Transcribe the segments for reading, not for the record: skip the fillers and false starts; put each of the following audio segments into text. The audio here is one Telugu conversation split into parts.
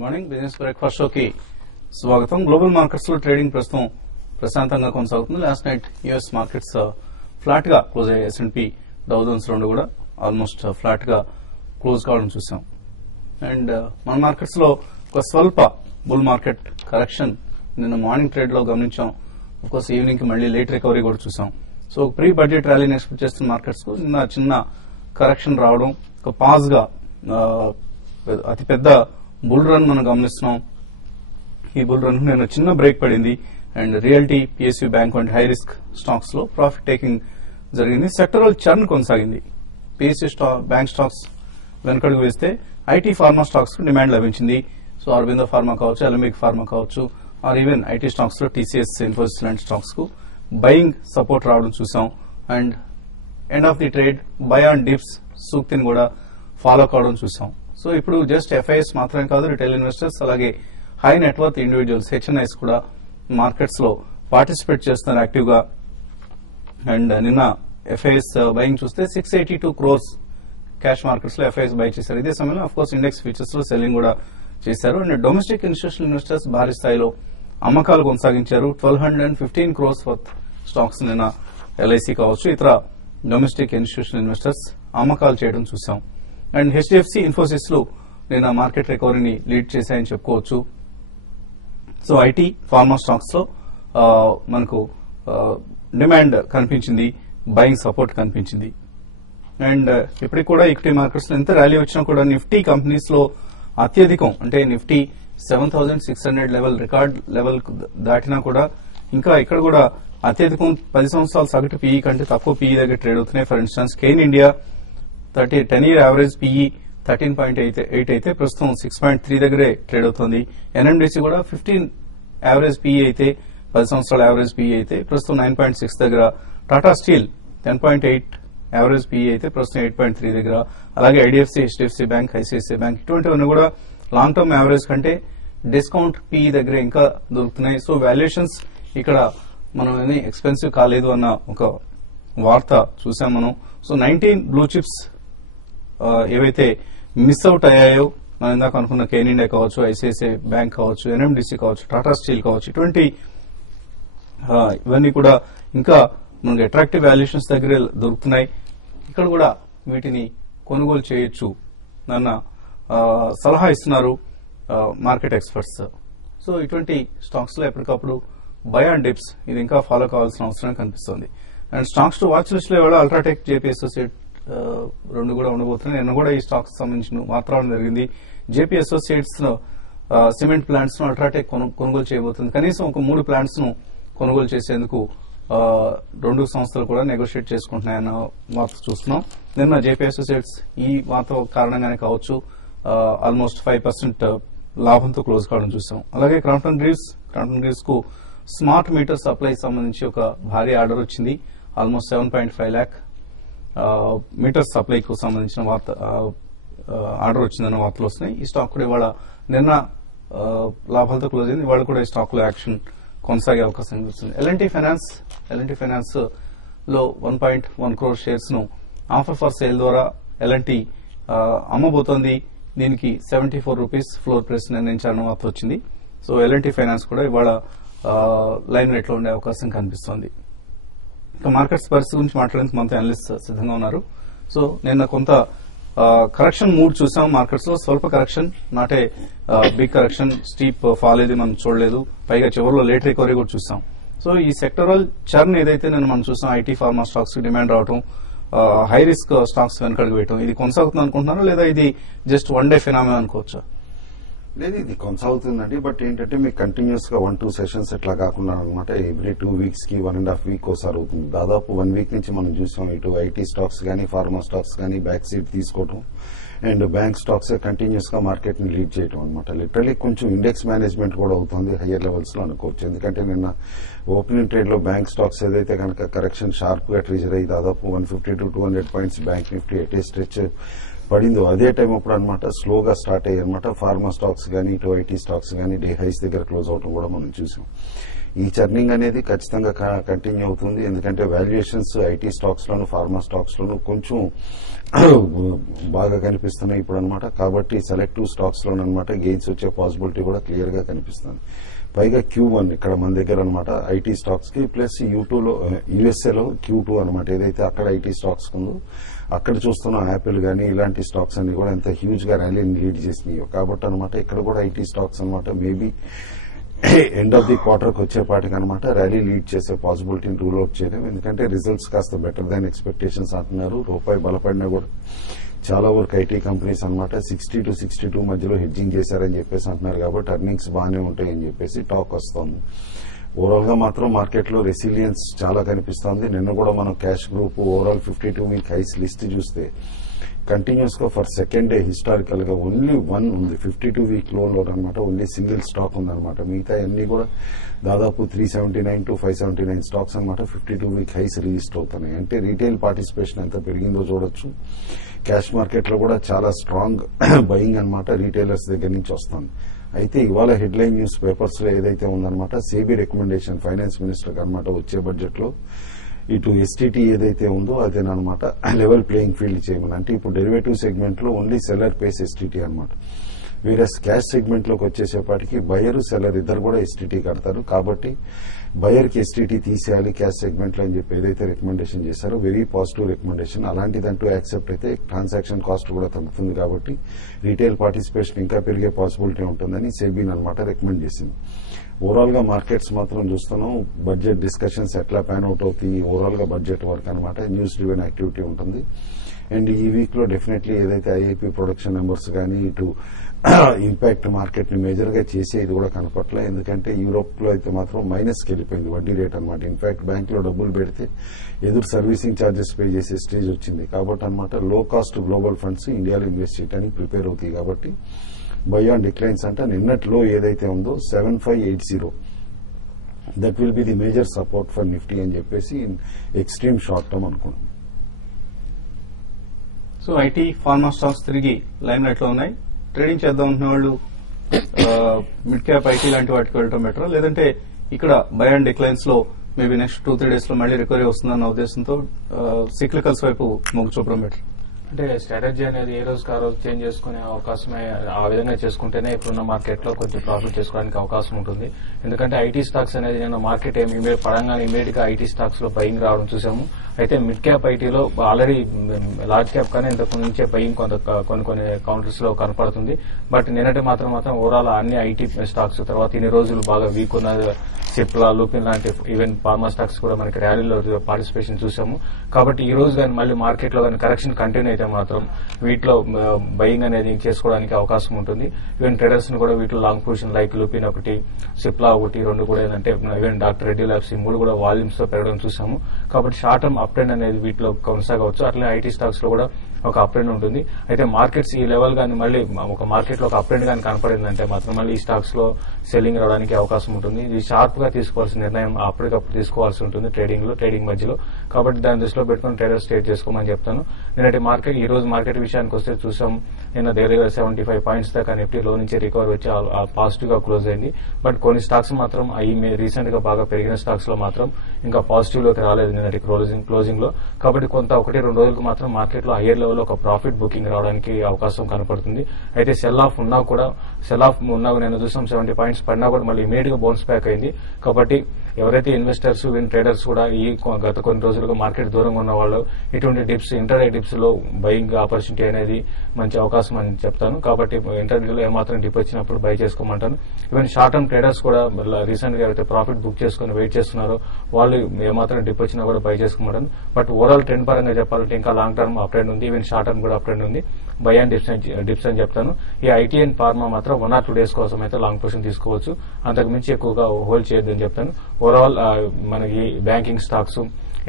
Good morning. బిజినెస్ బ్రేక్ఫాస్ట్ షోకి స్వాగతం. గ్లోబల్ మార్కెట్స్ లో ట్రేడింగ్ ప్రస్తుతం ప్రశాంతంగా కొనసాగుతుంది. Last night US markets flat గా క్లోజ్ అయ్యాయి. S&P డౌ జోన్స్ రెండు కూడా ఆల్మోస్ట్ ఫ్లాట్ గా క్లోజ్ కావడం చూసాం. అండ్ మన మార్కెట్స్ లో ఒక స్వల్ప బుల్ మార్కెట్ కరెక్షన్ నిన్న మార్నింగ్ ట్రేడ్ లో గమనించాం. కోర్స్ ఈవినింగ్ కి మళ్ళీ లేట్ రికవరీ కూడా చూసాం. సో ప్రీ బడ్జెట్ ర్యాలీని ఎక్స్పెక్ట్ చేస్తున్న మార్కెట్స్ కు నిన్న చిన్న కరెక్షన్ రావడం, ఒక పాజ్ గా అతిపెద్ద బుల్ రన్ మనం గమనిస్తున్నాం. ఈ బుల్ రన్ నిన్న చిన్న బ్రేక్ పడింది అండ్ రియల్టీ, PSU బ్యాంక్ వంటి హై రిస్క్ స్టాక్స్ లో ప్రాఫిట్ టేకింగ్ జరిగింది. సెక్టరల్ చర్న్ కొనసాగింది. PSU బ్యాంక్ స్టాక్స్ వెనకడుగు వేస్తే ఐటీ ఫార్మా స్టాక్స్ కు డిమాండ్ లభించింది. సో అరబిందో ఫార్మా కావచ్చు, అలమిక్ ఫార్మా కావచ్చు, ఆర్ ఈవెన్ ఐటీ స్టాక్స్ లో TCS, ఇన్ఫోసిస్ లాంటి స్టాక్స్ కు బయింగ్ సపోర్ట్ రావడం చూసాం. And end of the trade buy on dips సూక్తిని కూడా ఫాలో కావడం చూసాం. సో ఇప్పుడు జస్ట్ FIS మాత్రమే కాదు, రిటైల్ ఇన్వెస్టర్స్ అలాగే హై నెట్వర్త్ ఇండివిజువల్స్ HNIs కూడా మార్కెట్స్ లో పార్టిసిపేట్ చేస్తున్నారు యాక్టివ్ గా. అండ్ నిన్న FIS బయింగ్ చూస్తే 682 crores క్యాష్ మార్కెట్స్ లో FIS బై చేశారు. ఇదే సమయంలో అఫ్ కోర్స్ ఇండెక్స్ ఫీచర్స్ లో సెల్లింగ్ కూడా చేశారు. అండ్ డొమెస్టిక్ ఇన్స్టిట్యూషనల్ ఇన్వెస్టర్స్ భారీ స్థాయిలో అమ్మకాలు కొనసాగించారు. 1215 crores వర్త్ స్టాక్స్ నిన్న LIC కావచ్చు, ఇతర డొమెస్టిక్ ఇన్స్టిట్యూషనల్ ఇన్వెస్టర్స్ అమ్మకాలు చేయడం చూసాం. అండ్ HDFC, ఇన్ఫోసిస్ లు నిన్న మార్కెట్ రికవరీని లీడ్ చేశాయని చెప్పుకోవచ్చు. సో ఐటీ ఫార్మా స్టాక్స్ లో మనకు డిమాండ్ కనిపించింది, బయింగ్ సపోర్ట్ కనిపించింది. అండ్ ఇప్పటికి కూడా ఈక్విటీ మార్కెట్స్ లో ఎంత ర్యాలీ వచ్చినా కూడా నిఫ్టీ కంపెనీస్ లో అత్యధికం అంటే నిఫ్టీ 7600 లెవెల్ రికార్డ్ లెవెల్ దాటినా కూడా ఇంకా ఇక్కడ కూడా అత్యధికం 10 సంవత్సరాల సగటు PE కంటే తక్కువ PE దగ్గర ట్రేడ్ అవుతున్నాయి. For instance Cain India 10-year average PE 13.8 అయితే ప్రస్తుతం 6.3 దగ్గరే ట్రేడ్ అవుతుంది. NMDC కూడా 15 యావరేజ్ PE అయితే 10 సంవత్సరాల యావరేజ్ PE అయితే ప్రస్తుతం 9.6 దగ్గర. టాటా స్టీల్ 10.8 యావరేజ్ PE అయితే ప్రస్తుతం 8.3 దగ్గర. అలాగే IDFC, HDFC bank, ICICI bank ఇటువంటివన్నీ కూడా లాంగ్ టర్మ్ యావరేజ్ కంటే డిస్కౌంట్ PE దగ్గర ఇంకా దొరుకుతున్నాయి. సో వాల్యుయేషన్స్ ఇక్కడ మనం ఏమీ ఎక్స్పెన్సివ్ కాలేదు అన్న ఒక వార్త చూసాం మనం. సో 19 బ్లూ చిప్స్ ఏవైతే మిస్ అవుట్ అయ్యాయో మనం ఇందాక అనుకున్న కెయిన్ ఇండియా కావచ్చు, ICICI బ్యాంక్ కావచ్చు, NMDC కావచ్చు, టాటా స్టీల్ కావచ్చు, ఇటువంటి ఇవన్నీ కూడా ఇంకా మనకు అట్రాక్టివ్ వాల్యుయేషన్స్ దగ్గర దొరుకుతున్నాయి. ఇక్కడ కూడా వీటిని కొనుగోలు చేయొచ్చు అన్న సలహా ఇస్తున్నారు మార్కెట్ ఎక్స్పర్ట్స్. సో ఇటువంటి స్టాక్స్ లో ఎప్పటికప్పుడు బై ఆన్ డిప్స్ ఇది ఇంకా ఫాలో కావాల్సిన అవసరం కనిపిస్తుంది. And stocks to watch list లో ఇవాళ అల్ట్రాటెక్, JP అసోసియేట్ రెండు కూడా ఉండబోతున్నాయి. నిన్న కూడా ఈ స్టాక్స్ సంబంధించిన వార్త రావడం జరిగింది. JP అసోసియేట్స్ సిమెంట్ ప్లాంట్స్ ను అల్ట్రాటెక్ కొనుగోలు చేయబోతుంది. కనీసం ఒక 3 ప్లాంట్స్ ను కొనుగోలు చేసేందుకు రెండు సంస్థలు కూడా నెగోషియేట్ చేసుకుంటున్నాయన్న వార్త చూస్తున్నాం. నిన్న JP అసోసియేట్స్ ఈ వార్త కారణంగానే కావచ్చు ఆల్మోస్ట్ 5% లాభంతో క్లోజ్ కావడం చూసాం. అలాగే క్రాంప్టన్ గ్రీవ్స్ కు స్మార్ట్ మీటర్ సప్లై సంబంధించి ఒక భారీ ఆర్డర్ వచ్చింది. ఆల్మోస్ట్ 7.5 lakh మీటర్ సప్లైకు సంబంధించిన వార్త ఆర్డర్ వచ్చిందన్న వార్తలు వస్తున్నాయి. ఈ స్టాక్ కూడా ఇవాళ నిన్న లాభాలతో క్లోజ్ అయింది. ఇవాళ కూడా ఈ స్టాక్ లో యాక్షన్ కొనసాగే అవకాశం కనిపిస్తుంది. L&T ఫైనాన్స్ లో 1.1 crore షేర్స్ ను ఆఫర్ ఫర్ సేల్ ద్వారా L&T అమ్మబోతోంది. దీనికి 74 rupees ఫ్లోర్ ప్రైస్ నిర్ణయించాలని వార్త వచ్చింది. సో L&T ఫైనాన్స్ కూడా ఇవాళ లైమ్ రేట్ లో ఉండే అవకాశం కనిపిస్తోంది. ఇక మార్కెట్స్ పరిస్థితి గురించి మాట్లాడేందుకు మనతో అనలిస్ట్ సిద్ధంగా ఉన్నారు. సో నిన్న కొంత కరెక్షన్ మూడ్ చూసాం మార్కెట్స్ లో. స్వల్ప correction, not a big correction, steep fall ఏది మనం చూడలేదు. పైగా చివరిలో లేట్ రికవరీ కూడా చూసాం. సో ఈ సెక్టరల్ చర్న్ ఏదైతే నేను మనం చూసాం, ఐటీ ఫార్మా స్టాక్స్ కి డిమాండ్ రావడం, హై రిస్క్ స్టాక్స్ వెనకడుగు వేయటం, ఇది కొనసాగుతుంది అనుకుంటున్నారా లేదా ఇది జస్ట్ వన్ డే ఫినామినా అనుకోవచ్చా? లేదు, ఇది కొనసాగుతుందండి. బట్ ఏంటంటే మీకు కంటిన్యూస్ గా 1-2 సెషన్స్ ఎట్లా కాకుండా అనమాట ఎవ్రీ 2 weeks కి 1.5 week ఒకసారి అవుతుంది. దాదాపు 1 week నుంచి మనం చూసాం ఇటు ఐటీ స్టాక్స్ కానీ, ఫార్మా స్టాక్స్ కానీ బ్యాక్ సీట్ తీసుకోవడం అండ్ బ్యాంక్ స్టాక్స్ కంటిన్యూస్ గా మార్కెట్ ని లీడ్ చేయడం అనమాట. లిటరలీ కొంచెం ఇండెక్స్ మేనేజ్మెంట్ కూడా అవుతుంది హయ్యర్ లెవెల్స్ లో అనుకోవచ్చు. ఎందుకంటే నిన్న ఓపెనింగ్ ట్రేడ్ లో బ్యాంక్ స్టాక్స్ ఏదైతే కనుక కరెక్షన్ షార్ప్ గా ట్రీజర్ అయ్యి దాదాపు 150 to 200 points బ్యాంక్ నిఫ్టీ ఎటే స్ట్రెచ్ పడిందో అదే టైం అప్పుడు అనమాట స్లోగా స్టార్ట్ అయ్యాయి అనమాట. ఫార్మా స్టాక్స్ కానీ, ఇటు ఐటీ స్టాక్స్ కానీ డే హైస్ దగ్గర క్లోజ్ అవడం కూడా మనం చూసాం. ఈ చర్నింగ్ అనేది ఖచ్చితంగా కంటిన్యూ అవుతుంది. ఎందుకంటే వాల్యుయేషన్స్ ఐటీ స్టాక్స్ లోను ఫార్మా స్టాక్స్ లోను కొంచెం బాగా కనిపిస్తున్నాయి ఇప్పుడు అనమాట. కాబట్టి సెలెక్టివ్ స్టాక్స్ లోనమాట గెయిన్స్ వచ్చే పాసిబిలిటీ కూడా క్లియర్ గా కనిపిస్తుంది. పైగా Q1 ఇక్కడ మన దగ్గర అనమాట ఐటీ స్టాక్స్ కి ప్లస్ U2లో యుఎస్ఏలో Q2 అనమాట ఏదైతే అక్కడ ఐటీ స్టాక్స్ ఉందో అక్కడ చూస్తున్నాం యాపిల్ గానీ ఇలాంటి స్టాక్స్ అన్ని కూడా ఎంత హ్యూజ్ గా ర్యాలీని లీడ్ చేసినాయో. కాబట్టి అనమాట ఇక్కడ కూడా ఐటీ స్టాక్స్ అనమాట maybe end of the quarter కి వచ్చేపాటికి అనమాట ర్యాలీ లీడ్ చేసే పాసిబిలిటీని రూల్ అవుట్ చేయడం. ఎందుకంటే రిజల్ట్స్ కాస్త బెటర్ దాన్ ఎక్స్పెక్టేషన్స్ అంటున్నారు. రూపాయి బలపడినా కూడా చాలా వరకు ఐటీ కంపెనీస్ అనమాట 60 to 62 మధ్యలో హెడ్జింగ్ చేశారని చెప్పేసి అంటున్నారు. కాబట్టి ఎర్నింగ్స్ బాగానే ఉంటాయని చెప్పేసి టాక్ వస్తుంది. ఓవరాల్ గా మాత్రం మార్కెట్ లో రెసిలియన్స్ చాలా కనిపిస్తోంది. నిన్న కూడా మనం cash group overall 52 week highs list చూస్తే కంటిన్యూస్ గా ఫర్ సెకండ్ డే హిస్టారికల్ గా ఓన్లీ వన్ ఉంది 52 వీక్ లో అనమాట. ఓన్లీ సింగిల్ స్టాక్ ఉందన్నమాట. మిగతా అన్ని కూడా దాదాపు 379 to 579 స్టాక్స్ అనమాట 52 వీక్ హైస్ రిజిస్టర్ అవుతున్నాయి. అంటే రీటైల్ పార్టిసిపేషన్ ఎంత పెరిగిందో చూడొచ్చు. క్యాష్ మార్కెట్ లో కూడా చాలా స్ట్రాంగ్ బయింగ్ అనమాట రీటైలర్స్ దగ్గర నుంచి వస్తుంది. అయితే ఇవాళ హెడ్లైన్ న్యూస్ పేపర్స్ లో ఏదైతే ఉందన్నమాట సేబీ రికమెండేషన్ ఫైనాన్స్ మినిస్టర్ అనమాట వచ్చే బడ్జెట్ లో ఇటు ఎస్టీటీ ఏదైతే ఉందో అదేనమాట లెవెల్ ప్లేయింగ్ ఫీల్డ్ చేయమని. అంటే ఇప్పుడు డెరివేటివ్ సెగ్మెంట్ లో ఓన్లీ సెల్లర్ పేస్ ఎస్టీటీ అనమాట. వేరే క్యాష్ సెగ్మెంట్ లోకి వచ్చేసేపాటికి బయర్ సెల్లర్ ఇద్దరు కూడా ఎస్టీటీ కడతారు. కాబట్టి బయర్ కి ఎస్టీటీ తీసేయాలి క్యాష్ సెగ్మెంట్ లో అని చెప్పి ఏదైతే రికమెండేషన్ చేశారో వెరీ పాజిటివ్ రికమెండేషన్. అలాంటిదంటూ యాక్సెప్ట్ అయితే ట్రాన్సాక్షన్ కాస్ట్ కూడా తగ్గుతుంది. కాబట్టి రీటైల్ పార్టిసిపేషన్ ఇంకా పెరిగే పాసిబిలిటీ ఉంటుందని సెబీన్ అనమాట రికమెండ్ చేసింది. ఓవరాల్ గా మార్కెట్స్ మాత్రం చూస్తున్నాం బడ్జెట్ డిస్కషన్స్ ఎట్లా ప్యాన్ అవుట్ అవుతాయి. ఓవరాల్ గా బడ్జెట్ వర్క్ అనమాట న్యూస్ డ్రివెన్ యాక్టివిటీ ఉంటుంది. అండ్ ఈ వీక్ లో డెఫినెట్లీ ఏదైతే ఐఐపీ ప్రొడక్షన్ నెంబర్స్ కానీ ఇటు ఇంపాక్ట్ మార్కెట్ ని మేజర్ గా చేసే ఇది కూడా కనపట్లే. ఎందుకంటే యూరోప్ లో అయితే మాత్రం మైనస్ కి వెళ్ళిపోయింది వడ్డీ రేట్ అనమాట. ఇన్ఫాక్ట్ బ్యాంక్ లో డబ్బులు పెడితే ఎదురు సర్వీసింగ్ ఛార్జెస్ పే చేసే స్టేజ్ వచ్చింది. కాబట్టి అనమాట లో కాస్ట్ గ్లోబల్ ఫండ్స్ ఇండియాలో ఇన్వెస్ట్ చేయడానికి ప్రిపేర్ అవుతాయి. కాబట్టి బై ఆన్ డిక్లైన్స్ అంటే నిన్నట్లో ఏదైతే ఉందో 7580 that will be the major support for Nifty అని చెప్పేసి ఎక్స్ట్రీమ్ షార్ట్ టర్మ్ అనుకున్నాం. సో ఐటీ ఫార్మా స్టాక్స్ తిరిగి లైమ్ లైట్ లో ఉన్నాయి. ట్రేడింగ్ చేద్దాం అనుకునే వాళ్ళు మిడ్ క్యాప్ ఐటీ లాంటి వాటికి వెళ్ళడం బెటర్, లేదంటే ఇక్కడ బై అండ్ డిక్లైన్స్ లో మేబీ నెక్స్ట్ 2-3 డేస్ లో మళ్ళీ రికవరీ వస్తుందన్న ఉద్దేశంతో సిక్లికల్స్ వైపు మొగ్గు చూపడం బెటర్. అంటే స్ట్రాటజీ అనేది ఏ రోజుకి ఆ రోజు చేంజ్ చేసుకునే అవకాశమే. ఆ విధంగా చేసుకుంటేనే ఇప్పుడున్న మార్కెట్ లో కొంచెం ప్రాఫిట్ చేసుకోవడానికి అవకాశం ఉంటుంది. ఎందుకంటే ఐటీ స్టాక్స్ అనేది నేను మార్కెట్ పడంగానే ఇమీడియట్ గా ఐటీ స్టాక్స్ లో బయింగ్ రావడం చూసాము. అయితే మిడ్ క్యాప్ ఐటీలో ఆల్రెడీ లార్జ్ క్యాప్ కానీ ఇంతకు నుంచే బయింగ్ కొన్ని కౌంటర్స్ లో కనపడుతుంది. బట్ నిన్నటి మాత్రం ఓవరాల్ అన్ని ఐటీ స్టాక్స్ తర్వాత ఇన్ని రోజులు బాగా వీక్ ఉన్న సిప్లా లూపిన్ లాంటి ఈవెన్ ఫార్మా స్టాక్స్ కూడా మనకి ర్యాలీలో పార్టిసిపేషన్ చూసాము. కాబట్టి ఈ రోజు కానీ మళ్ళీ మార్కెట్ లో కానీ కరెక్షన్ కంటిన్యూ అయితే మాత్రం వీటిలో బయింగ్ అనేది చేసుకోవడానికి అవకాశం ఉంటుంది. ఈవెన్ ట్రేడర్స్ ని కూడా వీటిలో లాంగ్ పొజిషన్ లైక్ లూపిన్ ఒకటి సిప్లా ఒకటి రెండు కూడా ఏంటంటే ఈవెన్ డాక్టర్ రెడ్డి ల్యాబ్స్ ఈ మూడు కూడా వాల్యూమ్స్ తో పెరగడం చూసాము. కాబట్టి షార్ట్ టర్మ్ అప్ ట్రెండ్ అనేది వీటిలో కొనసాగవచ్చు. అట్లనే ఐటీ స్టాక్స్ లో కూడా ఒక అప్ ట్రెండ్ ఉంటుంది. అయితే మార్కెట్స్ ఈ లెవెల్ గానీ మళ్ళీ ఒక మార్కెట్ లో ఒక అప్ ట్రెండ్ గానీ కనపడిందంటే మాత్రం మళ్ళీ ఈ స్టాక్స్ లో సెల్లింగ్ రావడానికి అవకాశం ఉంటుంది. ఇది షార్ప్ గా తీసుకోవాల్సిన నిర్ణయం అప్పటికప్పుడు తీసుకోవాల్సి ఉంటుంది ట్రేడింగ్ మధ్యలో. కాబట్టి దాన్ని దృష్టిలో పెట్టుకుని ట్రేడర్స్ ట్రేడ్ చేసుకోమని చెప్తాను. నిన్నటి మార్కెట్ ఈ రోజు మార్కెట్ విషయానికి వస్తే చూసాం నిన్న దగ్గర 75 పాయింట్స్ దాకా నిఫ్టీ లో నుంచి రికవర్ వచ్చి పాజిటివ్ గా క్లోజ్ అయింది. బట్ కొన్ని స్టాక్స్ మాత్రం రీసెంట్ గా బాగా పెరిగిన స్టాక్స్ లో మాత్రం ఇంకా పాజిటివ్ లోకి రాలేదు నిన్నటి క్లోజింగ్ లో. కాబట్టి కొంత 1-2 రోజులకు మాత్రం మార్కెట్ లో హైయర్ లెవెల్ ఒక ప్రాఫిట్ బుకింగ్ రావడానికి అవకాశం కనపడుతుంది. అయితే సెల్ ఆఫ్ ఉన్నా నేను చూసాం 70 పాయింట్స్ పడినా కూడా మళ్ళీ ఇమీడియట్ గా బౌన్స్ బ్యాక్ అయింది. కాబట్టి ఎవరైతే ఇన్వెస్టర్స్ ట్రేడర్స్ కూడా ఈ గత కొన్ని రోజులుగా మార్కెట్ దూరంగా ఉన్న వాళ్ళు ఇటువంటి డిప్స్ ఇంటర్డే డిప్స్ లో బయింగ్ ఆపర్చునిటీ అనేది మంచి అవకాశం అని చెప్తాను. కాబట్టి ఇంటర్డేలో ఏమాత్రం డిప్ వచ్చినప్పుడు బై చేసుకోమంటాను. ఈవెన్ షార్ట్ టర్మ్ ట్రేడర్స్ కూడా రీసెంట్ గా ఎవరైతే ప్రాఫిట్ బుక్ చేసుకుని వెయిట్ చేస్తున్నారో వాళ్ళు ఏమాత్రం డిప్ వచ్చినా కూడా బై చేసుకోమంటాను. బట్ ఓవరాల్ ట్రెండ్ పరంగా చెప్పాలంటే ఇంకా లాంగ్ టర్మ్ అప్ ట్రెండ్ ఉంది. ఈవెన్ షార్ట్ టర్మ్ కూడా అప్ ట్రెండ్ ఉంది. బై అండ్ డిప్స్ అని చెప్తాను. ఈ ఐటీ అండ్ ఫార్మా మాత్రం 1-2 డేస్ కోసం అయితే లాంగ్ పొజిషన్ తీసుకోవచ్చు. అంతకు మించి ఎక్కువగా హోల్డ్ చేయొద్దని చెప్తాను. ఓవరాల్ మనకి బ్యాంకింగ్ స్టాక్స్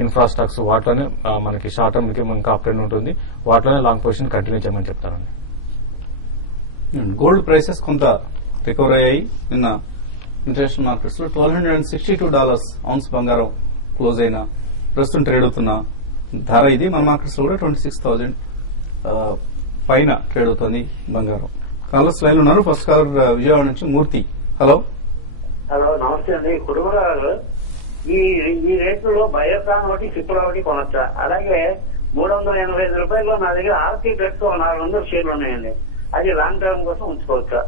ఇన్ఫ్రా స్టాక్స్ వాటిలోనే మనకి షార్ట్ టర్మ్ కి ఇంకా అప్ ట్రెండ్ ఉంటుంది. వాటిలోనే లాంగ్ పొజిషన్ కంటిన్యూ చేయమని చెప్తానండి. గోల్డ్ ప్రైసెస్ కొంత రికవర్ అయ్యాయి. నిన్న ఇంటర్నేషనల్ మార్కెట్స్ లో $1,262 ఔన్స్ బంగారం క్లోజ్ అయిన ప్రస్తుతం ట్రేడ్ అవుతున్న ధర ఇది. మన మార్కెట్స్ లో కూడా 26,000 పైన ట్రేడ్ అవుతుంది బంగారం. కాలర్స్ లైన్ ఉన్నారు. ఫస్ట్ కాలర్ విజయవాడ నుంచి మూర్తి. హలో హలో నమస్తే అండి. కుటుంబరావు గారు, ఈ రేట్లలో బయోకాన్ ఒకటి సిప్పుల ఒకటి కొనొచ్చా? అలాగే 385 రూపాయలు నా దగ్గర ఆర్టీ ప్లస్ 400 షేర్లు ఉన్నాయండి. అది లాంగ్ టర్మ్ కోసం ఉంచుకోవచ్చా?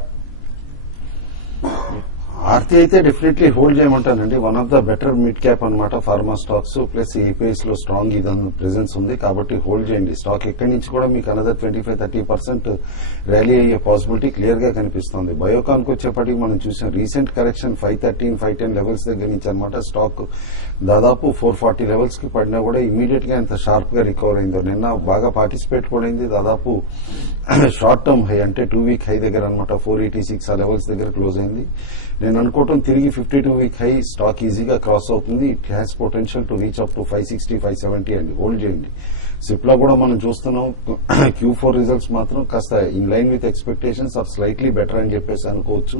ఆర్తి అయితే డెఫినెట్లీ హోల్డ్ చేయమంటానండి. One of the better mid cap అనమాట ఫార్మా స్టాక్స్. ప్లస్ ఏపీఎస్ లో స్ట్రాంగ్ ఇదని ప్రెజెన్స్ ఉంది కాబట్టి హోల్డ్ చేయండి. స్టాక్ ఎక్కడి నుంచి కూడా మీకు అనదర్ 25-30% ర్యాలీ అయ్యే పాసిబిలిటీ క్లియర్ గా కనిపిస్తుంది. బయోకాన్ కు వచ్చేప్పటికి మనం చూసాం రీసెంట్ కరెక్షన్ 513, 510 లెవెల్స్ దగ్గర నుంచి అనమాట. స్టాక్ దాదాపు 440 లెవెల్స్ కి పడినా కూడా ఇమీడియట్ గా ఎంత షార్ప్ గా రికవర్ అయిందో. నిన్న బాగా పార్టిసిపేట్ కూడా అయింది. దాదాపు షార్ట్ టర్మ్ హై అంటే 2 వీక్ హై దగ్గర అనమాట 486 ఆ లెవెల్స్ దగ్గర క్లోజ్ అయింది. నేను అనుకోవటం తిరిగి 52 వీక్ హై స్టాక్ ఈజీగా క్రాస్ అవుతుంది. It has potential to reach up to 560, 570 అండి. హోల్డ్ చేయండి. సిప్లా కూడా మనం చూస్తున్నాం Q4 రిజల్ట్స్ మాత్రం కాస్త in line with expectations or slightly better అని చెప్పేసి అనుకోవచ్చు.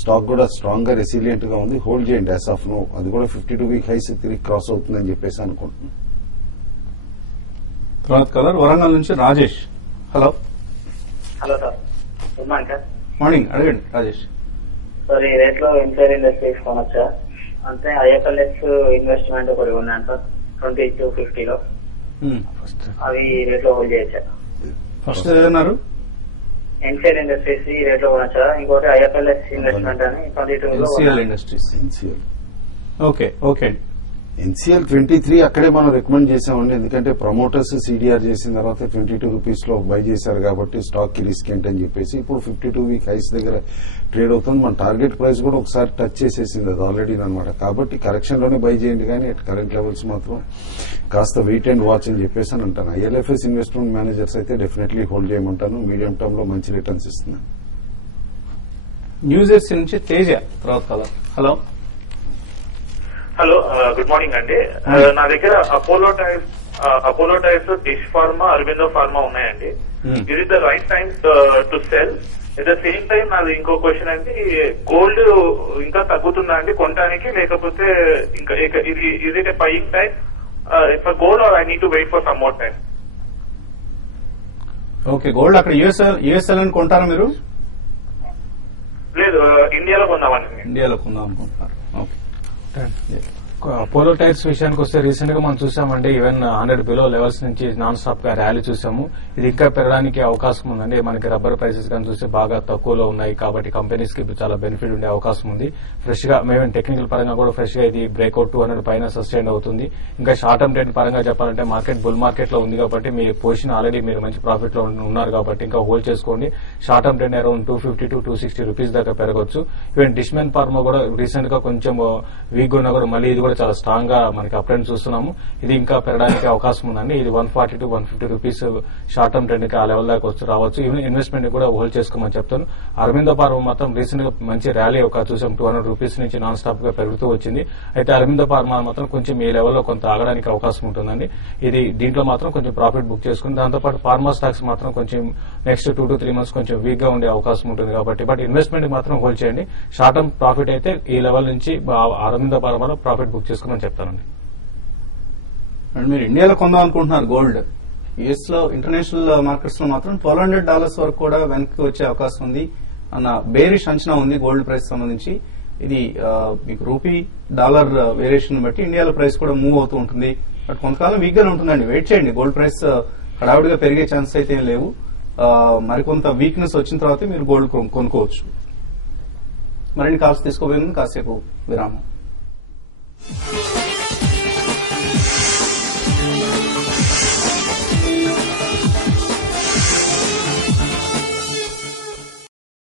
స్టాక్ కూడా స్ట్రాంగ్ గా రెసిలియంట్ గా ఉంది. హోల్డ్ చేయండి యాజ్ ఆఫ్ నో. అది కూడా 52 వీక్ హైస్ తిరిగి క్రాస్ అవుతుందని చెప్పేసి అనుకుంటున్నాను. తర్వాత కలర్ వరంగల్ నుంచి Rajesh. Hello hello sir, good morning sir. Morning, అడగండి రాజేష్. సార్ ఈ రేట్ లో ఇన్సైడ్ ఇండస్ట్రీస్ కొనొచ్చా? అంటే ఐఎఫ్ఎల్ఎస్ ఇన్వెస్ట్మెంట్ ఒకటి ఉన్నాను సార్ 2250లో. అవి రేట్ లో హోల్డ్ చేయొచ్చా? ఫస్ట్ ఏదన్నారు? ఇన్సైడ్ ఇండస్ట్రీస్ ఈ రేట్ లో కొనొచ్చా? ఇంకోటి ఐఎఫ్ఎల్ఎస్ ఇన్వెస్ట్మెంట్ అని 22లో. NCL industries. NCL okay okay అండి. ఎన్సీఎల్ 23 అక్కడే మనం రికమెండ్ చేసామండి. ఎందుకంటే ప్రమోటర్స్ CDR చేసిన తర్వాత 22 రూపీస్ లో బై చేశారు కాబట్టి స్టాక్ కి రిస్క్ ఏంటని చెప్పేసి ఇప్పుడు 52 వీక్ హైస్ దగ్గర ట్రేడ్ అవుతుంది. మన టార్గెట్ ప్రైస్ కూడా ఒకసారి టచ్ చేసేసింది అది ఆల్రెడీ అనమాట. కాబట్టి కరెక్షన్ లోనే బై చేయండి కానీ అట్ కరెంట్ లెవెల్స్ మాత్రం కాస్త వెయిట్ అండ్ వాచ్ అని చెప్పేసి అని అంటాను. ILFS ఇన్వెస్ట్మెంట్ మేనేజర్స్ అయితే డెఫినెట్లీ హోల్డ్ చేయమంటాను. మీడియం టర్మ్ లో మంచి రిటర్న్స్ ఇస్తున్నాను. న్యూజెర్సీ నుంచి తేజ. తర్వాత colour. Hello hello, good morning అండి. నా దగ్గర Apollo tyres, dish pharma, Aurobindo pharma ఉన్నాయండి. ఇది the right time to cell. At the same time నాది ఇంకో క్వశ్చన్ అండి, గోల్డ్ ఇంకా తగ్గుతుందా అండి కొనడానికి, లేకపోతే ఇంకా ఇది it a buying time for gold or I need to wait for some more time? Okay, gold అక్కడ యుఎస్ఎల్ అని కొంటారా మీరు? లేదు, ఇండియాలో కొందామని. ఇండియాలో కొందాం అనుకుంటున్నారు. ఓకే. అపోలో టైర్స్ విషయానికి వస్తే రీసెంట్ గా మనం చూసామండి, ఈవెన్ 100 బిలో లెవెల్స్ నుంచి నాన్ స్టాప్ గా ర్యాలీ చూసాము. ఇది ఇంకా పెరగడానికి అవకాశం ఉందండి. మనకి రబ్బర్ ప్రైసెస్ కానీ చూస్తే బాగా తక్కువలో ఉన్నాయి కాబట్టి కంపెనీస్ కి చాలా బెనిఫిట్ ఉండే అవకాశం ఉంది. ఫ్రెష్ గా మేము టెక్నికల్ పరంగా కూడా ఫ్రెష్ గా ఇది బ్రేక్అవుట్ 200 పైన సస్టైన్ అవుతుంది. ఇంకా షార్ట్ టర్మ్ ట్రెండ్ పరంగా చెప్పాలంటే మార్కెట్ బుల్ మార్కెట్ లో ఉంది కాబట్టి మీ పొజిషన్ ఆల్రెడీ మీరు మంచి ప్రాఫిట్ లో ఉన్నారు కాబట్టి ఇంకా హోల్డ్ చేసుకోండి. Short term trend around 250 to 260 rupees దాకా పెరగొచ్చు. ఈవెన్ డిష్మెన్ ఫార్మా కూడా రీసెంట్ గా కొంచెం వీక్ ఉన్నా కూడా మళ్ళీ ఇది కూడా చాలా స్ట్రాంగ్ గా మనకి అప్ ట్రెండ్ చూస్తున్నాము. ఇది ఇంకా పెరగడానికి అవకాశం ఉందండి. ఇది 140 to 150 rupees short term trend కి ఆ లెవెల్ దాకా రావచ్చు. ఈవెన్ ఇన్వెస్ట్మెంట్ కూడా హోల్డ్ చేసుకోమని చెప్తాను. అరవిందో ఫార్మా మాత్రం రీసెంట్ గా మంచి ర్యాలీ ఒక చూసాం, 200 రూపీస్ నుంచి నాన్ స్టాప్ గా పెరుగుతూ వచ్చింది. అయితే అరవిందో ఫార్మా మాత్రం కొంచెం ఈ లెవెల్లో కొంత ఆగడానికి అవకాశం ఉంటుందండి. ఇది దీంట్లో మాత్రం కొంచెం ప్రాఫిట్ బుక్ చేసుకుని దాంతోపాటు ఫార్మా స్టాక్స్ మాత్రం కొంచెం నెక్స్ట్ 2 to 3 months కొంచెం వీక్ గా ఉండే అవకాశం ఉంటుంది కాబట్టి బట్ ఇన్వెస్ట్మెంట్ మాత్రం హోల్డ్ చేయండి. షార్ట్ టర్మ్ ప్రాఫిట్ అయితే ఈ లెవెల్ నుంచి అరవిందో ఫార్మాలో ప్రాఫిట్ బుక్ చేసుకోమని చెప్తానండి. అండ్ మీరు ఇండియాలో కొందాం అనుకుంటున్నారు గోల్డ్. యుఎస్ లో ఇంటర్నేషనల్ మార్కెట్స్ లో మాత్రం $1,200 వరకు కూడా వెనక్కి వచ్చే అవకాశం ఉంది అన్న బేరిష్ అంచనా ఉంది గోల్డ్ ప్రైస్ సంబంధించి. ఇది మీకు రూపీ డాలర్ వేరియేషన్ బట్టి ఇండియాలో ప్రైస్ కూడా మూవ్ అవుతూ ఉంటుంది. బట్ కొంతకాలం వీక్ గానే ఉంటుందండి. వెయిట్ చేయండి. గోల్డ్ ప్రైస్ హడావుడిగా పెరిగే ఛాన్స్ అయితే ఏం లేవు. మరికొంత వీక్నెస్ వచ్చిన తర్వాత మీరు గోల్డ్ కొనుక్కోవచ్చు. మరిన్ని కాల్స్ తీసుకోబోయే ముందు కాసేపు విరామం.